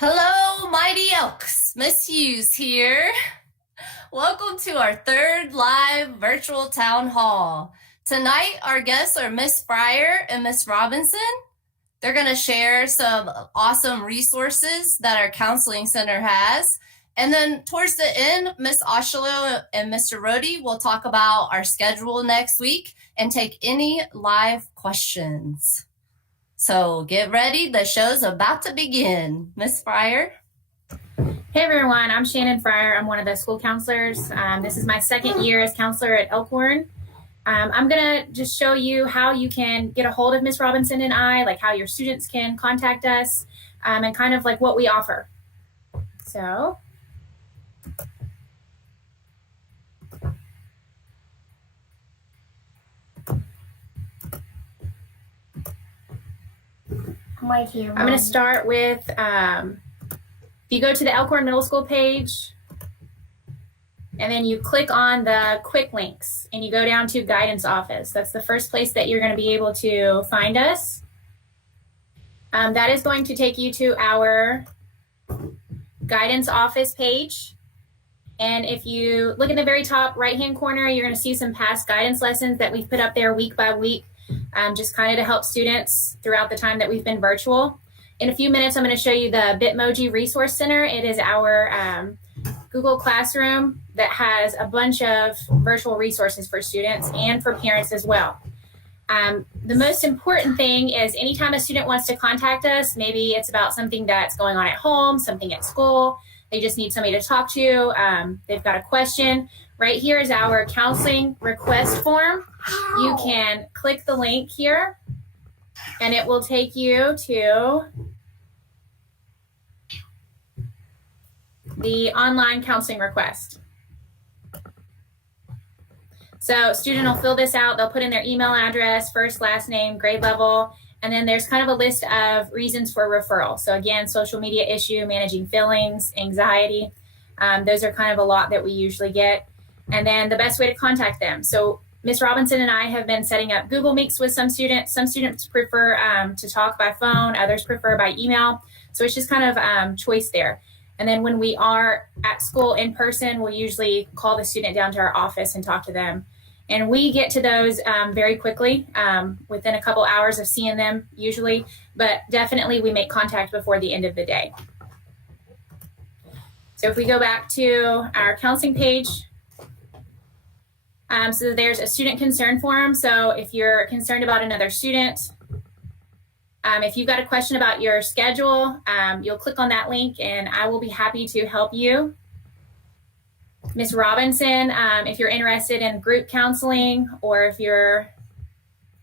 Hello, Mighty Elks. Miss Hughes here. Welcome to our third live virtual town hall. Tonight, our guests are Miss Fryer and Miss Robinson. They're going to share some awesome resources that our counseling center has. And then towards the end, Miss Oshalo and Mr. Rohde will talk about our schedule next week and take any live questions. So get ready, the show's about to begin. Miss Fryer. Hey everyone, I'm Shannon Fryer. I'm one of the school counselors. This is my second year as counselor at Elkhorn. I'm gonna just show you how you can get a hold of Miss Robinson and I, like how your students can contact us, and kind of like what we offer. So. I'm right here, Mom. I'm going to start with, if you go to the Elkhorn Middle School page, and then you click on the quick links, and you go down to Guidance Office. That's the first place that you're going to be able to find us. That is going to take you to our Guidance Office page. And if you look in the very top right-hand corner, you're going to see some past guidance lessons that we've put up there week by week. Just kind of to help students throughout the time that we've been virtual. In a few minutes, I'm going to show you the Bitmoji Resource Center. It is our Google Classroom that has a bunch of virtual resources for students and for parents as well. The most important thing is anytime a student wants to contact us, maybe it's about something that's going on at home, something at school, they just need somebody to talk to, they've got a question. Right here is our counseling request form. You can click the link here and it will take you to the online counseling request. So student will fill this out, they'll put in their email address, first, last name, grade level, and then there's kind of a list of reasons for referral. So again, social media issue, managing feelings, anxiety. Those are kind of a lot that we usually get. And then the best way to contact them. So Ms. Robinson and I have been setting up Google Meets with some students. Some students prefer to talk by phone, others prefer by email. So it's just kind of choice there. And then when we are at school in person, we'll usually call the student down to our office and talk to them. And we get to those very quickly, within a couple hours of seeing them usually, but definitely we make contact before the end of the day. So if we go back to our counseling page, so there's a student concern form. So if you're concerned about another student, if you've got a question about your schedule, you'll click on that link and I will be happy to help you. Ms. Robinson, if you're interested in group counseling or if you're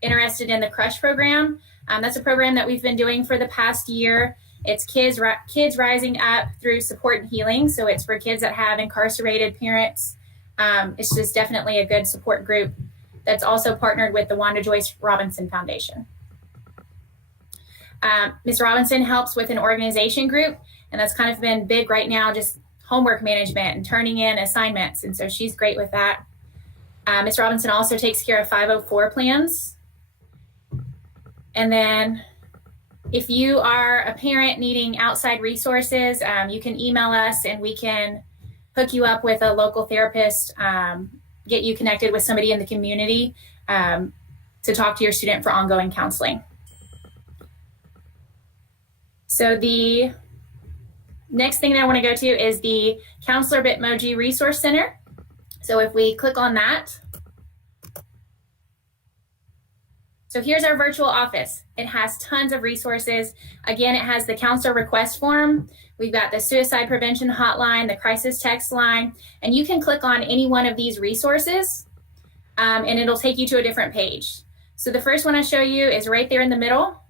interested in the Crush program, that's a program that we've been doing for the past year. It's kids rising up through support and healing. So it's for kids that have incarcerated parents. It's just definitely a good support group that's also partnered with the Wanda Joyce Robinson Foundation. Ms. Robinson helps with an organization group, and that's kind of been big right now, just homework management and turning in assignments. And so she's great with that. Ms. Robinson also takes care of 504 plans. And then if you are a parent needing outside resources, you can email us and we can hook you up with a local therapist, get you connected with somebody in the community to talk to your student for ongoing counseling. So the next thing that I want to go to is the Counselor Bitmoji Resource Center. So if we click on that, so here's our virtual office. It has tons of resources. Again, it has the counselor request form. We've got the suicide prevention hotline, the crisis text line, and you can click on any one of these resources and it'll take you to a different page. So the first one I show you is right there in the middle.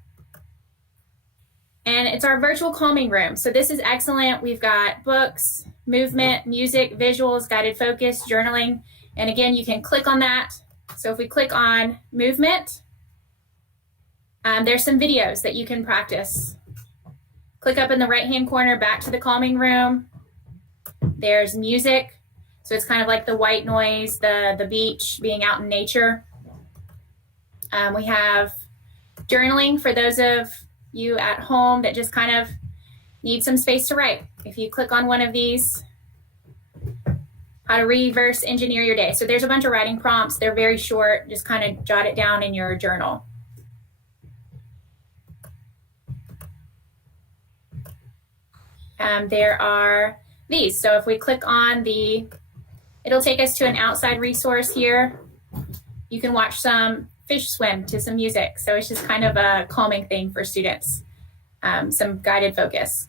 And it's our virtual calming room. So this is excellent. We've got books, movement, music, visuals, guided focus, journaling. And again, you can click on that. So if we click on movement, there's some videos that you can practice. Click up in the right-hand corner, back to the calming room. There's music. So it's kind of like the white noise, the beach, being out in nature. We have journaling for those of you at home that just kind of need some space to write. If you click on one of these, how to reverse engineer your day. So there's a bunch of writing prompts. They're very short. Just kind of jot it down in your journal. There are these. So if we click on it'll take us to an outside resource here. You can watch some fish swim to some music. So it's just kind of a calming thing for students. Some guided focus.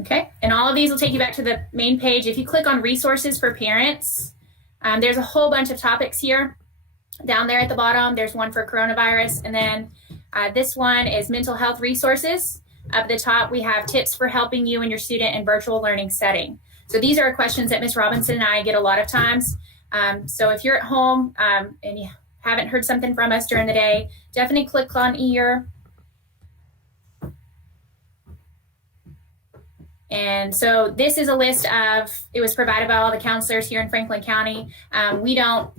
Okay, and all of these will take you back to the main page. If you click on resources for parents, there's a whole bunch of topics here. Down there at the bottom, there's one for coronavirus, and then this one is mental health resources. Up at the top, we have tips for helping you and your student in virtual learning setting. So these are questions that Ms. Robinson and I get a lot of times. So if you're at home and you haven't heard something from us during the day, definitely click on ear. And so this is a list it was provided by all the counselors here in Franklin County. We don't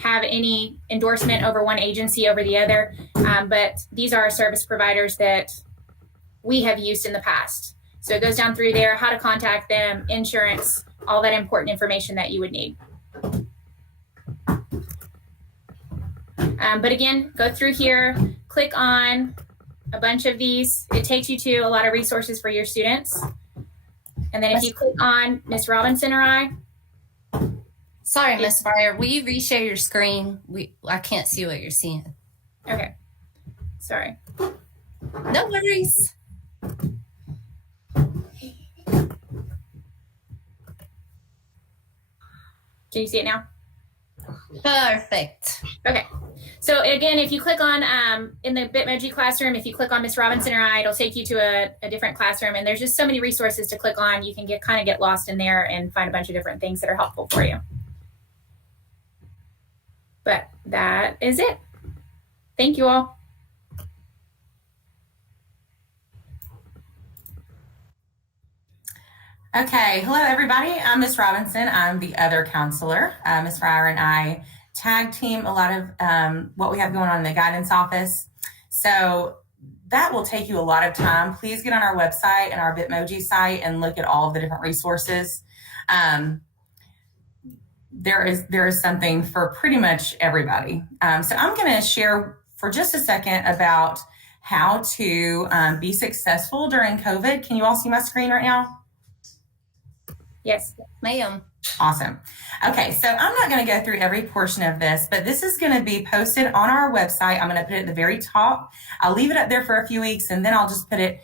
have any endorsement over one agency over the other, but these are our service providers that we have used in the past. So it goes down through there, how to contact them, insurance, all that important information that you would need. But again, go through here, click on a bunch of these. It takes you to a lot of resources for your students. And then if you click on Ms. Robinson or I. Sorry, Ms. Fryer, will you reshare your screen? I can't see what you're seeing. Okay, sorry. No worries. Can you see it now? Perfect. Okay. So again, if you click on, in the Bitmoji classroom, if you click on Ms. Robinson or I, it'll take you to a different classroom. And there's just so many resources to click on. You can kind of get lost in there and find a bunch of different things that are helpful for you. But that is it. Thank you all. Okay, hello everybody. I'm Ms. Robinson. I'm the other counselor. Ms. Fryer and I tag team a lot of what we have going on in the guidance office. So that will take you a lot of time. Please get on our website and our Bitmoji site and look at all of the different resources. There is something for pretty much everybody. So I'm going to share for just a second about how to be successful during COVID. Can you all see my screen right now? Yes, ma'am. Awesome. Okay, so I'm not going to go through every portion of this, but this is going to be posted on our website. I'm going to put it at the very top. I'll leave it up there for a few weeks, and then I'll just put it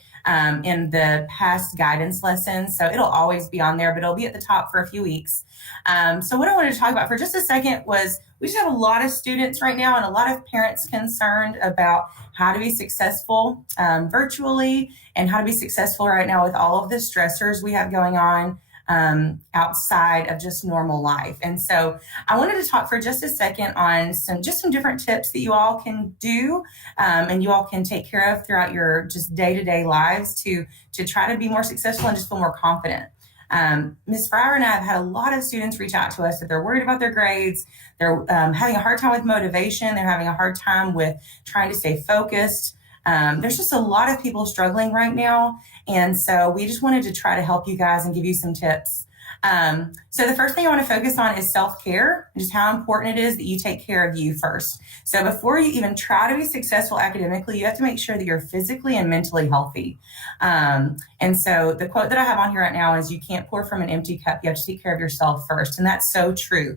in the past guidance lessons. So it'll always be on there, but it'll be at the top for a few weeks. So what I wanted to talk about for just a second was we just have a lot of students right now and a lot of parents concerned about how to be successful virtually and how to be successful right now with all of the stressors we have going on outside of just normal life. And so I wanted to talk for just a second on some different tips that you all can do and you all can take care of throughout your just day-to-day lives to try to be more successful and just feel more confident. Ms. Fryer and I have had a lot of students reach out to us that they're worried about their grades. They're having a hard time with motivation. They're having a hard time with trying to stay focused. There's just a lot of people struggling right now. And so we just wanted to try to help you guys and give you some tips. So the first thing I want to focus on is self-care, just how important it is that you take care of you first. So before you even try to be successful academically, you have to make sure that you're physically and mentally healthy. And so the quote that I have on here right now is, you can't pour from an empty cup. You have to take care of yourself first. And that's so true.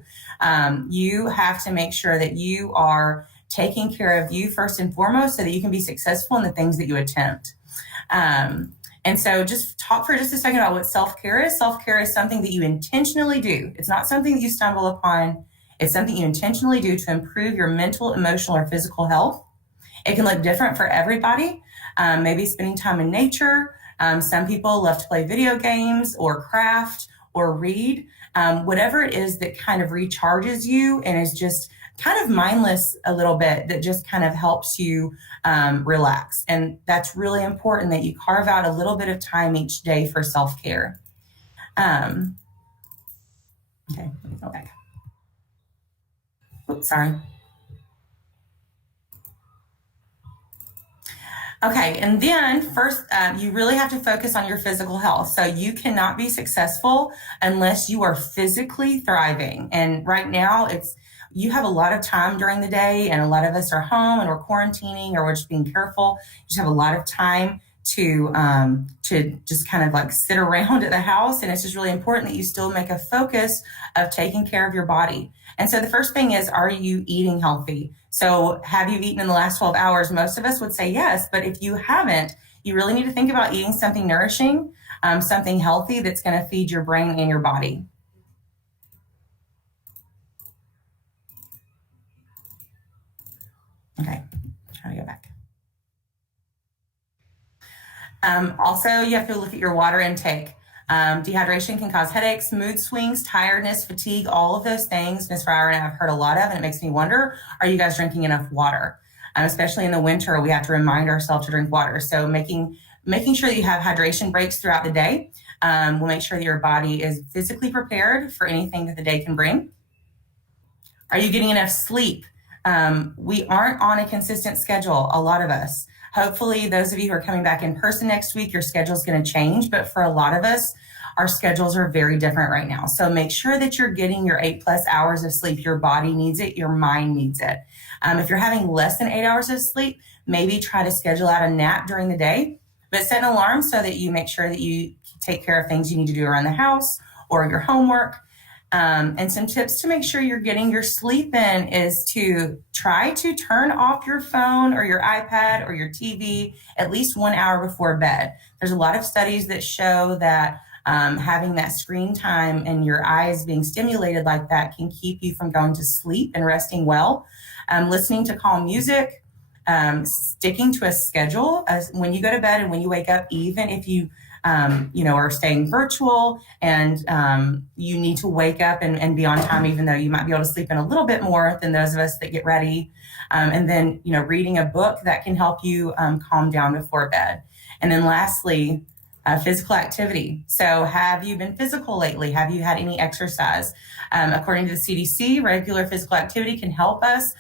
You have to make sure that you are taking care of you first and foremost so that you can be successful in the things that you attempt. And so just talk for just a second about what self-care is. Self-care is something that you intentionally do. It's not something that you stumble upon. It's something you intentionally do to improve your mental, emotional, or physical health. It can look different for everybody. Maybe spending time in nature. Some people love to play video games or craft or read. Whatever it is that kind of recharges you and is just kind of mindless a little bit, that just kind of helps you relax. And that's really important, that you carve out a little bit of time each day for self-care. Okay, let me go back. Oops, sorry. Okay, and then first, you really have to focus on your physical health. So you cannot be successful unless you are physically thriving. And right now, you have a lot of time during the day, and a lot of us are home and we're quarantining or we're just being careful. You just have a lot of time to just kind of like sit around at the house, and it's just really important that you still make a focus of taking care of your body. And so the first thing is, are you eating healthy? So have you eaten in the last 12 hours? Most of us would say yes, but if you haven't, you really need to think about eating something nourishing, something healthy that's going to feed your brain and your body. Okay, try to go back. Also, you have to look at your water intake. Dehydration can cause headaches, mood swings, tiredness, fatigue, all of those things. Ms. Fryer and I have heard a lot of, and it makes me wonder, are you guys drinking enough water? Especially in the winter, we have to remind ourselves to drink water. So making sure that you have hydration breaks throughout the day will make sure that your body is physically prepared for anything that the day can bring. Are you getting enough sleep? We aren't on a consistent schedule, a lot of us. Hopefully, those of you who are coming back in person next week, your schedule is going to change. But for a lot of us, our schedules are very different right now. So make sure that you're getting your 8+ hours of sleep. Your body needs it. Your mind needs it. If you're having less than 8 hours of sleep, maybe try to schedule out a nap during the day, but set an alarm so that you make sure that you take care of things you need to do around the house or your homework. And some tips to make sure you're getting your sleep in is to try to turn off your phone or your iPad or your TV at least 1 hour before bed. There's a lot of studies that show that having that screen time and your eyes being stimulated like that can keep you from going to sleep and resting well. Listening to calm music, sticking to a schedule as when you go to bed and when you wake up, even if you are staying virtual and you need to wake up and be on time, even though you might be able to sleep in a little bit more than those of us that get ready. And then, reading a book that can help you calm down before bed. And then lastly, physical activity. So have you been physical lately? Have you had any exercise? According to the CDC, regular physical activity can help us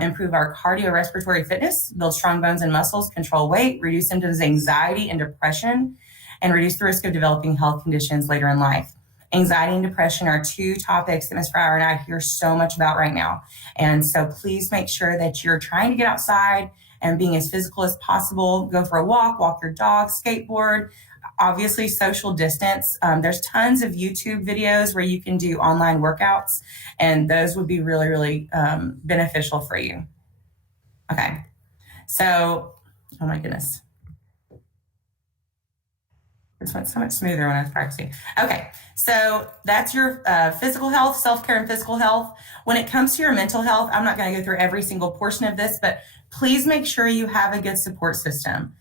improve our cardiorespiratory fitness, build strong bones and muscles, control weight, reduce symptoms of anxiety and depression, and reduce the risk of developing health conditions later in life. Anxiety and depression are two topics that Ms. Fryer and I hear so much about right now. And so please make sure that you're trying to get outside and being as physical as possible. Go for a walk your dog, skateboard, obviously social distance. There's tons of YouTube videos where you can do online workouts, and those would be really, really beneficial for you. Okay, so, oh my goodness. This went so much smoother when I was practicing. Okay, so that's your physical health, self-care and physical health. When it comes to your mental health, I'm not going to go through every single portion of this, but please make sure you have a good support system.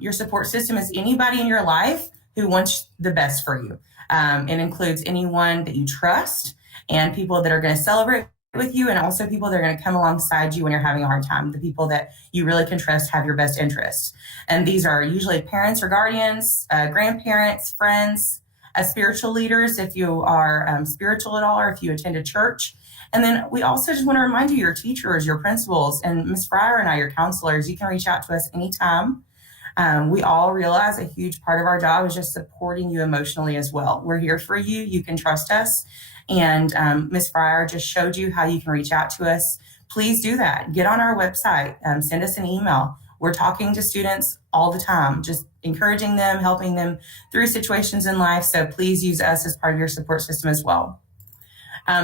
Your support system is anybody in your life who wants the best for you. It includes anyone that you trust and people that are going to celebrate with you, and also people that are going to come alongside you when you're having a hard time. The people that you really can trust have your best interests. And these are usually parents or guardians, grandparents, friends, spiritual leaders, if you are spiritual at all, or if you attend a church. And then we also just want to remind you, your teachers, your principals, and Ms. Fryer and I, your counselors, you can reach out to us anytime. We all realize a huge part of our job is just supporting you emotionally as well. We're here for you. You can trust us. And Ms. Fryer just showed you how you can reach out to us. Please do that. Get on our website. Send us an email. We're talking to students all the time, just encouraging them, helping them through situations in life. So please use us as part of your support system as well.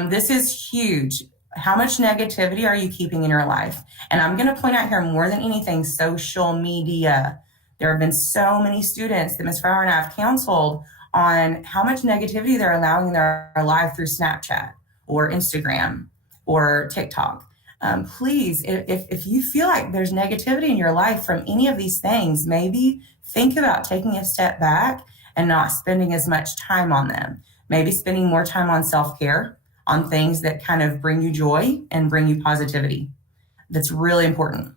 This is huge. How much negativity are you keeping in your life? And I'm going to point out here, more than anything, social media. There have been so many students that Ms. Fryer and I have counseled on how much negativity they're allowing in their life through Snapchat or Instagram or TikTok. Please, if you feel like there's negativity in your life from any of these things, maybe think about taking a step back and not spending as much time on them. Maybe spending more time on self-care, on things that kind of bring you joy and bring you positivity. That's really important.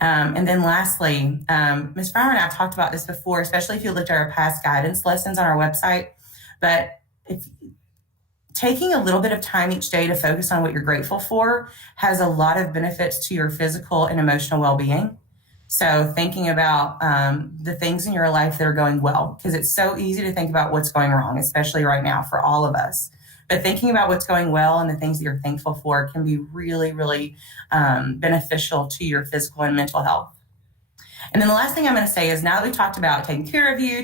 And then lastly, Ms. Fryer and I have talked about this before, especially if you looked at our past guidance lessons on our website. But if taking a little bit of time each day to focus on what you're grateful for has a lot of benefits to your physical and emotional well-being. So thinking about the things in your life that are going well, because it's so easy to think about what's going wrong, especially right now for all of us. But thinking about what's going well and the things that you're thankful for can be really, really beneficial to your physical and mental health. And then the last thing I'm going to say is, now that we've talked about taking care of you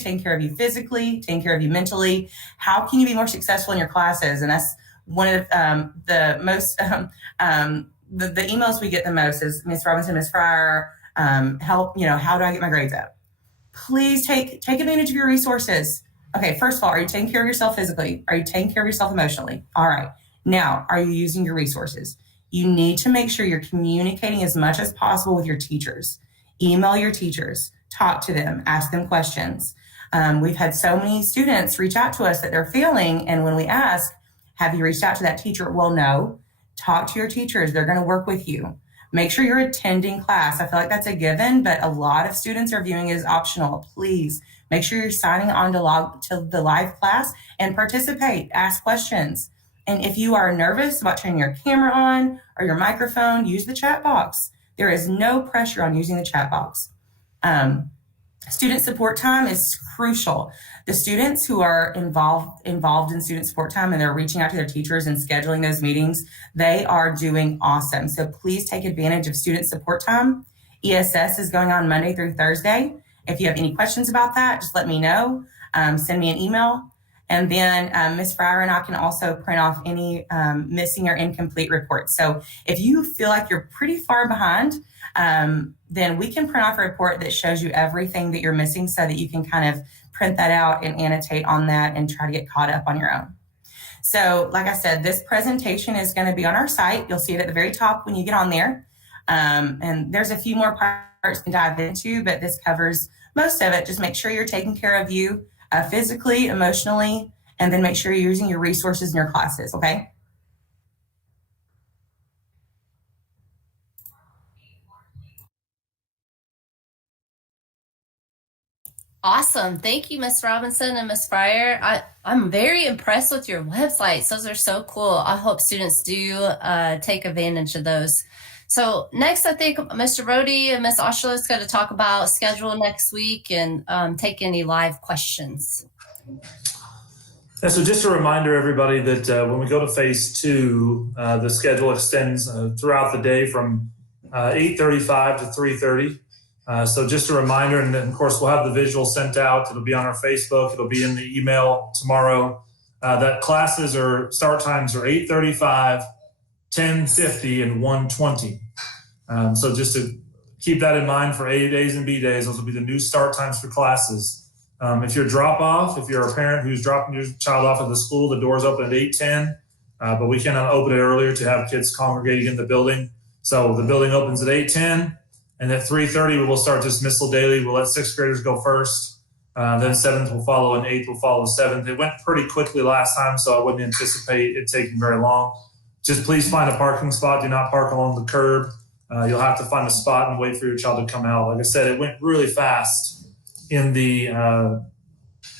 physically, taking care of you mentally, how can you be more successful in your classes? And that's one of the most, the emails we get the most is, Miss Robinson, Miss Fryer, help, how do I get my grades up? Please take advantage of your resources. Okay, first of all, are you taking care of yourself physically? Are you taking care of yourself emotionally? All right. Now, are you using your resources? You need to make sure you're communicating as much as possible with your teachers. Email your teachers, talk to them, ask them questions. We've had so many students reach out to us that they're failing, and when we ask, have you reached out to that teacher? Well, no. Talk to your teachers. They're going to work with you. Make sure you're attending class. I feel like that's a given, but a lot of students are viewing it as optional. Please make sure you're signing on to the live class and participate. Ask questions. And if you are nervous about turning your camera on or your microphone, use the chat box. There is no pressure on using the chat box. Student support time is crucial. The students who are involved in student support time and they're reaching out to their teachers and scheduling those meetings, they are doing awesome. So please take advantage of student support time. ESS is going on Monday through Thursday. If you have any questions about that, just let me know. Send me an email. And then Ms. Fryer and I can also print off any missing or incomplete reports. So if you feel like you're pretty far behind, then we can print off a report that shows you everything that you're missing so that you can kind of print that out and annotate on that and try to get caught up on your own. So like I said, this presentation is going to be on our site. You'll see it at the very top when you get on there. And there's a few more parts to dive into, but this covers most of it. Just make sure you're taking care of you physically, emotionally, and then make sure you're using your resources in your classes, okay? Awesome. Thank you, Miss Robinson and Miss Fryer. I'm very impressed with your websites. Those are so cool. I hope students do take advantage of those. So next, I think Mr. Rohde and Miss Oshawa is going to talk about schedule next week and take any live questions. And so just a reminder, everybody, that when we go to phase 2, the schedule extends throughout the day from 8:35 to 3:30. So just a reminder, and then of course we'll have the visual sent out. It'll be on our Facebook. It'll be in the email tomorrow. That classes or start times are 8:35, 10:50, and 1:20. So just to keep that in mind for A days and B days, those will be the new start times for classes. If you're drop off, if you're a parent who's dropping your child off at the school, the doors open at 8:10, but we cannot open it earlier to have kids congregating in the building. So the building opens at 8:10, and at 3:30 we will start dismissal daily. We'll let 6th graders go first, then 7th will follow, and 8th will follow 7th. It went pretty quickly last time, so I wouldn't anticipate it taking very long. Just please find a parking spot. Do not park along the curb. You'll have to find a spot and wait for your child to come out. Like I said, it went really fast in the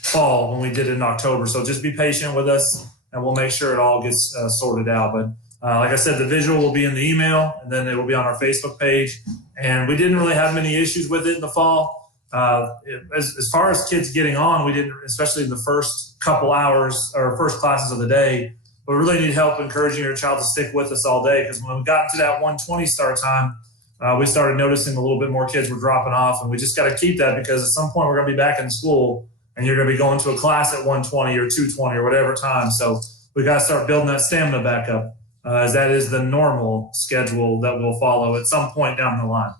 fall when we did it in October. So just be patient with us and we'll make sure it all gets sorted out. But like I said, the visual will be in the email and then it will be on our Facebook page. And we didn't really have many issues with it in the fall. As far as kids getting on, we didn't, especially in the first couple hours or first classes of the day, but we really need help encouraging your child to stick with us all day. Because when we got into that 1:20 start time, we started noticing a little bit more kids were dropping off, and we just got to keep that because at some point we're going to be back in school and you're going to be going to a class at 1:20 or 2:20 or whatever time. So we got to start building that stamina back up, as that is the normal schedule that we'll follow at some point down the line.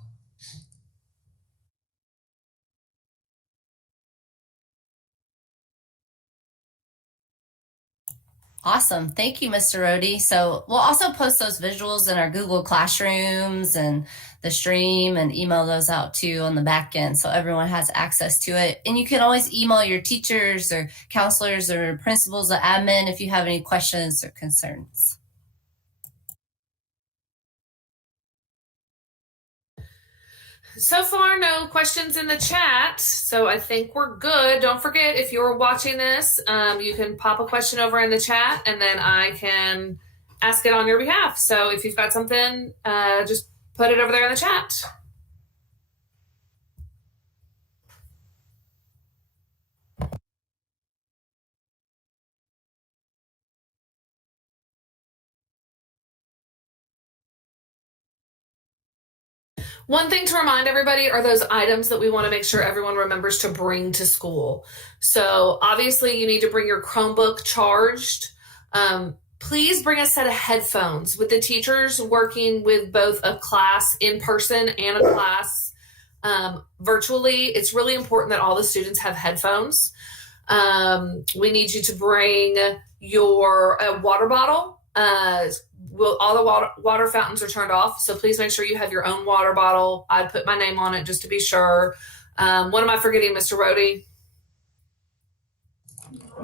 Awesome. Thank you, Mr. Rohde. So we'll also post those visuals in our Google Classrooms and the stream and email those out too on the back end so everyone has access to it. And you can always email your teachers or counselors or principals or admin if you have any questions or concerns. So far, no questions in the chat, so I think we're good. Don't forget, if you're watching this, you can pop a question over in the chat, and then I can ask it on your behalf. So if you've got something, just put it over there in the chat. One thing to remind everybody are those items that we want to make sure everyone remembers to bring to school. So obviously you need to bring your Chromebook charged. Please bring a set of headphones. With the teachers working with both a class in person and a class virtually, it's really important that all the students have headphones. We need you to bring your water bottle. All the water fountains are turned off, so please make sure you have your own water bottle. I'd put my name on it just to be sure. What am I forgetting, Mr. Rohde?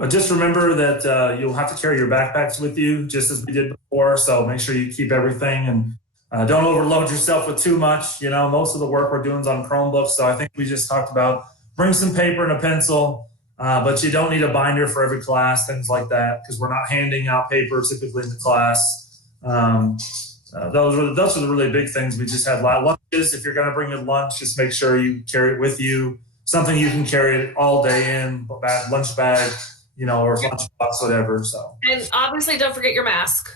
Just remember that you'll have to carry your backpacks with you, just as we did before. So make sure you keep everything and don't overload yourself with too much. You know, most of the work we're doing is on Chromebooks. So I think we just talked about bring some paper and a pencil, but you don't need a binder for every class, things like that, because we're not handing out paper typically in the class. Those are the really big things. We just had lunches. If you're going to bring a lunch, just make sure you carry it with you. Something you can carry it all day in, lunch bag, you know, or lunchbox, whatever. So, and obviously, don't forget your mask.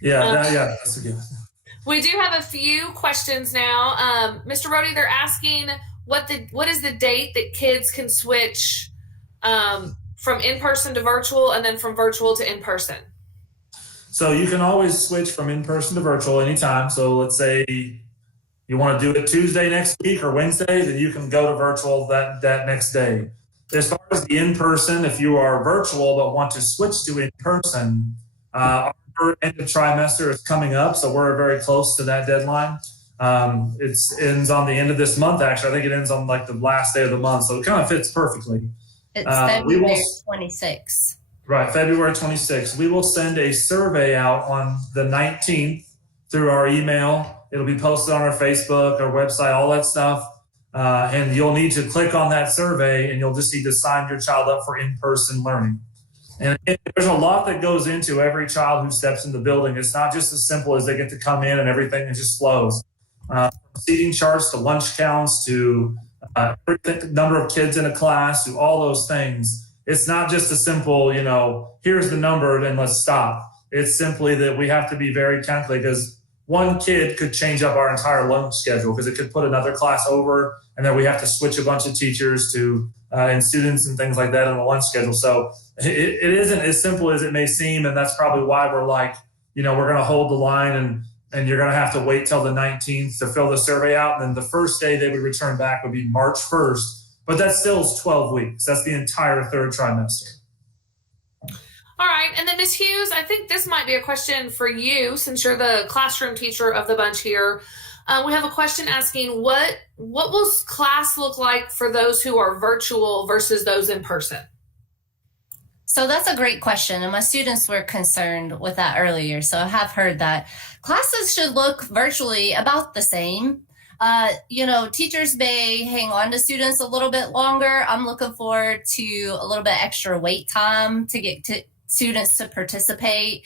Yeah, that's a good. We do have a few questions now. Mr. Rohde, they're asking what is the date that kids can switch from in-person to virtual and then from virtual to in-person? So you can always switch from in-person to virtual anytime. So let's say you want to do it Tuesday next week or Wednesday, then you can go to virtual that next day. As far as the in-person, if you are virtual but want to switch to in-person, our end of trimester is coming up, so we're very close to that deadline. It ends on the end of this month, actually. I think it ends on like the last day of the month, so it kind of fits perfectly. It's February 26th. Right, February 26th. We will send a survey out on the 19th through our email. It'll be posted on our Facebook, our website, all that stuff. And you'll need to click on that survey, and you'll just need to sign your child up for in-person learning. And there's a lot that goes into every child who steps in the building. It's not just as simple as they get to come in and everything just flows. From seating charts to lunch counts to number of kids in a class to all those things. It's not just a simple, you know, here's the number and let's stop. It's simply that we have to be very calculated because one kid could change up our entire lunch schedule because it could put another class over, and then we have to switch a bunch of teachers to and students and things like that on the lunch schedule. So it isn't as simple as it may seem, and that's probably why we're like, you know, we're going to hold the line and you're going to have to wait till the 19th to fill the survey out. And then the first day they would return back would be March 1st. But that still is 12 weeks. That's the entire third trimester. All right. And then Ms. Hughes, I think this might be a question for you since you're the classroom teacher of the bunch here. We have a question asking what will class look like for those who are virtual versus those in person? So that's a great question. And my students were concerned with that earlier. So I have heard that classes should look virtually about the same. You know, teachers may hang on to students a little bit longer. I'm looking forward to a little bit extra wait time to get to students to participate,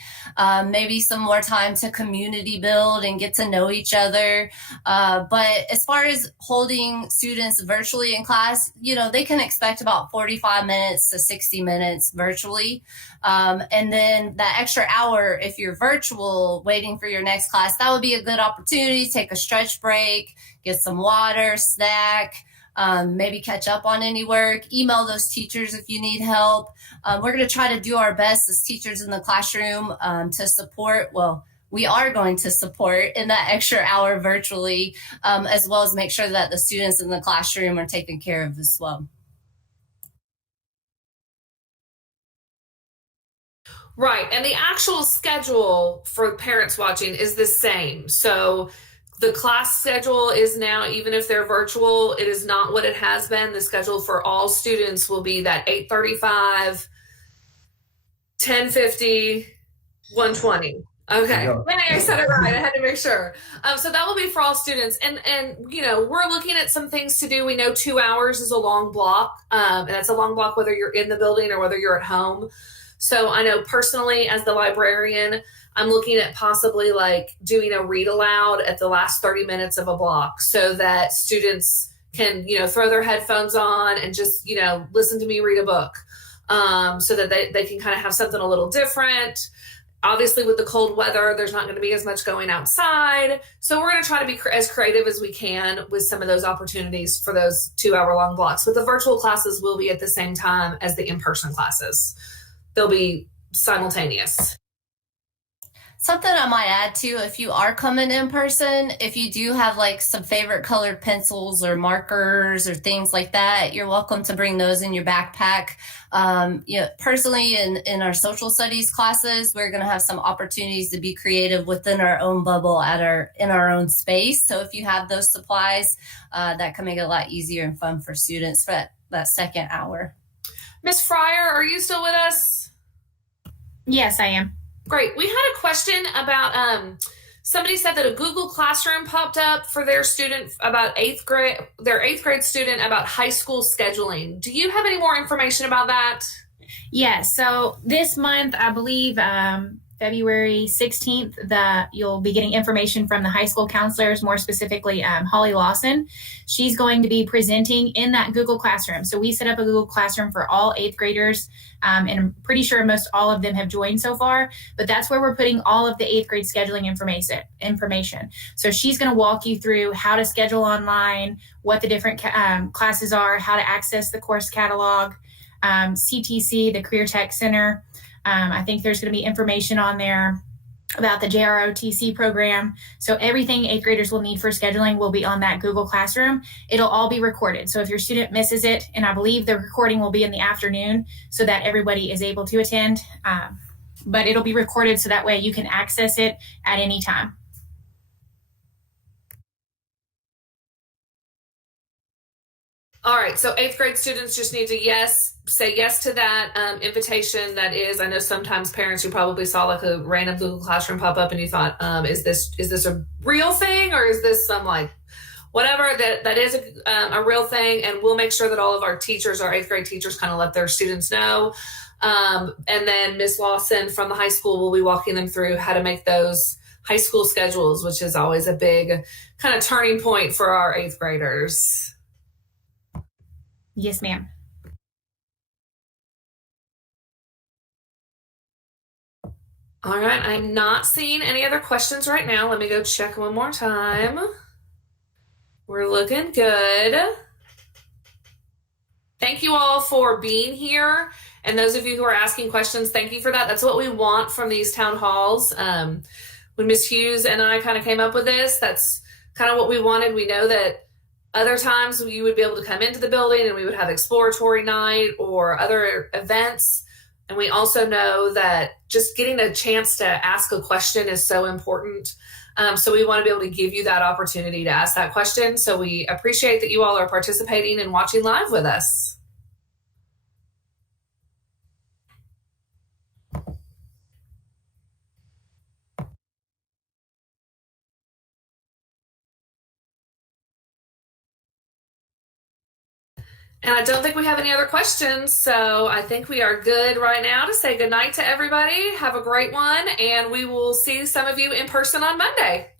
maybe some more time to community build and get to know each other. But as far as holding students virtually in class, you know, they can expect about 45 minutes to 60 minutes virtually. And then that extra hour, if you're virtual waiting for your next class, that would be a good opportunity to take a stretch break, get some water, snack, maybe catch up on any work, email those teachers if you need help. We're going to try to do our best as teachers in the classroom to support. Well, we are going to support in that extra hour virtually, as well as make sure that the students in the classroom are taken care of as well. Right. And the actual schedule for parents watching is the same. So the class schedule is now, even if they're virtual, it is not what it has been. The schedule for all students will be that 8:35, 10:50, 1:20. Okay. I said it right. I had to make sure. So that will be for all students. And, you know, we're looking at some things to do. We know 2 hours is a long block. And that's a long block, whether you're in the building or whether you're at home. So I know personally as the librarian, I'm looking at possibly like doing a read aloud at the last 30 minutes of a block so that students can, you know, throw their headphones on and just, you know, listen to me read a book so that they can kind of have something a little different. Obviously, with the cold weather, there's not going to be as much going outside. So we're going to try to be as creative as we can with some of those opportunities for those 2-hour-long blocks. But the virtual classes will be at the same time as the in-person classes. They'll be simultaneous. Something I might add too, if you are coming in person, if you do have like some favorite colored pencils or markers or things like that, you're welcome to bring those in your backpack. Personally, in our social studies classes, we're going to have some opportunities to be creative within our own bubble in our own space. So if you have those supplies, that can make it a lot easier and fun for students for that second hour. Miss Fryer, are you still with us? Yes, I am. Great. We had a question about somebody said that a Google Classroom popped up for their student about their eighth grade student about high school scheduling. Do you have any more information about that? Yeah, so this month, I believe February 16th, you'll be getting information from the high school counselors, more specifically Holly Lawson. She's going to be presenting in that Google Classroom. So we set up a Google Classroom for all eighth graders, and I'm pretty sure most all of them have joined so far, but that's where we're putting all of the eighth grade scheduling information. So she's going to walk you through how to schedule online, what the different classes are, how to access the course catalog, CTC, the Career Tech Center. I think there's going to be information on there about the JROTC program. So everything eighth graders will need for scheduling will be on that Google Classroom. It'll all be recorded. So if your student misses it, and I believe the recording will be in the afternoon so that everybody is able to attend, but it'll be recorded so that way you can access it at any time. All right, so eighth grade students just need to say yes to that invitation. That is, I know sometimes parents, you probably saw like a random Google Classroom pop up and you thought, is this a real thing, or is this some like whatever? That is a real thing, and we'll make sure that all of our teachers, our eighth grade teachers, kind of let their students know. And then Miss Lawson from the high school will be walking them through how to make those high school schedules, which is always a big kind of turning point for our eighth graders. Yes, ma'am. All right, I'm not seeing any other questions right now. Let me go check one more time. We're looking good. Thank you all for being here. And those of you who are asking questions, thank you for that. That's what we want from these town halls. When Ms. Hughes and I kind of came up with this, that's kind of what we wanted. We know that other times you would be able to come into the building and we would have exploratory night or other events. And we also know that just getting a chance to ask a question is so important. So we want to be able to give you that opportunity to ask that question. So we appreciate that you all are participating and watching live with us. And I don't think we have any other questions, so I think we are good right now to say goodnight to everybody. Have a great one, and we will see some of you in person on Monday.